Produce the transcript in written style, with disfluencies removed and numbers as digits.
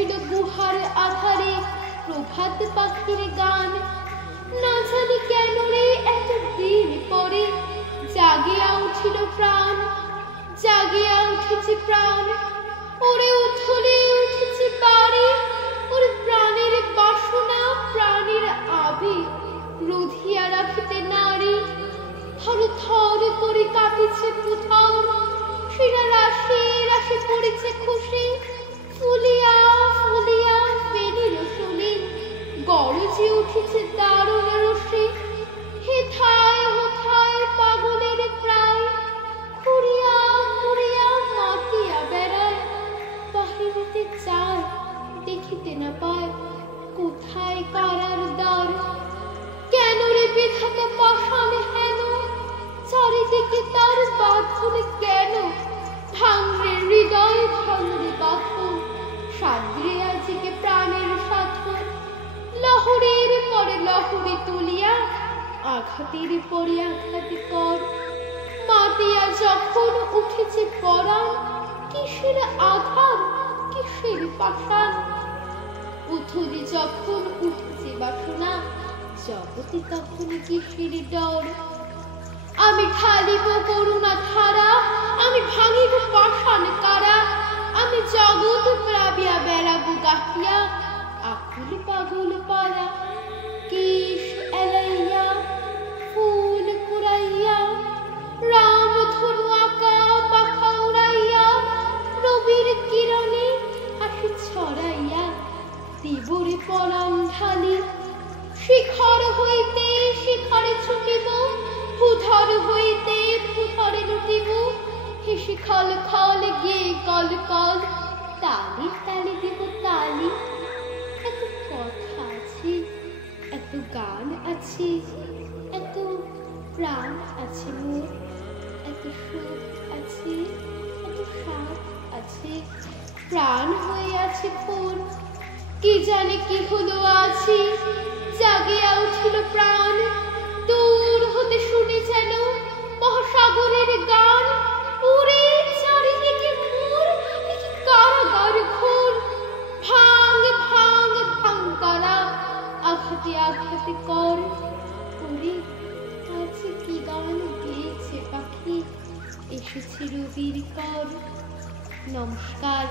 উঠছিল গুহার আধারে প্রভাত পাখির গান। না জানি কেন রে এত দিন পরে জাগিয়া উঠিল প্রাণ, জাগিয়া উঠেছে প্রাণ। ওরে উঠলে উঠেছে বাড়ি, ওর প্রাণের বাসনা প্রাণের আবেগ রুধিয়া রাখিতে নারী। থর থর করে কাঁপিছে কোথাও, শিরা রাশি রাশি পড়েছে খুশি। ফুলিয়া ফুলিয়া ফেনিল শুনি, গরজে উঠেছে দারুণ রশি। হেথায় হোথায় পাগলের প্রায়, খুঁড়িয়া খুঁড়িয়া মাতিয়া বেড়ায়। বাহিরেতে চায় দেখিতে না পায়, কোথায় কারার দ্বার। কেন রে বিধাতা পাষাণ হেন, চারিদিকে তার বাঁধন কেন। ভাঙরে হৃদয় ভাঙরে বাঁধন, সাদ্রে আজকে প্রাণের সাধন। লহরীর পরে লহরী তুলিয়া, আঘাতের পরে আঘাত কর। মাতিয়া যখন উঠেছে পরাণ, কিসের আধার কিসের পাষাণ। উথলি যখন উঠেছে বাসনা, জগতে তখন কিসের ডর। আমি ঢালিব করুণা ধারা, আমি ভাঙিব পাষাণ কারা। আমি জগৎ প্লাবিয়া বেড়াবো গাহিয়া, আকুল পাগল পারা। কেশ এলাইয়া ফুল কুড়াইয়া, রাম ধনু আঁকা পাখা উড়াইয়া। রবির কিরণে হাসি ছড়াইয়া, দেবরে পরাণ ঢালি। শিখর হইতে শিখরে ছুটিব, ভূধর হইতে ভূধরে লুটিব। হেসে খল খল গিয়ে কল কল, তালি তালি দিব তালি। এত কথা আছে, এত গান আছে, এত প্রাণ আছে মোর। এত সুখ আছে, এত সাথ আছে, প্রাণ হয়ে আছে ফোর। কি জানে কি হলো আছি, জাগিয়া উঠিল প্রাণ। দূর হতে শুনে যেন মহাসাগরের গান। ওরে চারিদিকে মোর কি কারাগার ঘোর। ভাঙ ভাঙ ভাঙ তারা, আঘাতে আঘাতে কর। ওরে আজ কি গান গেয়েছে পাখি, এসেছে রবির কর। নমস্কার।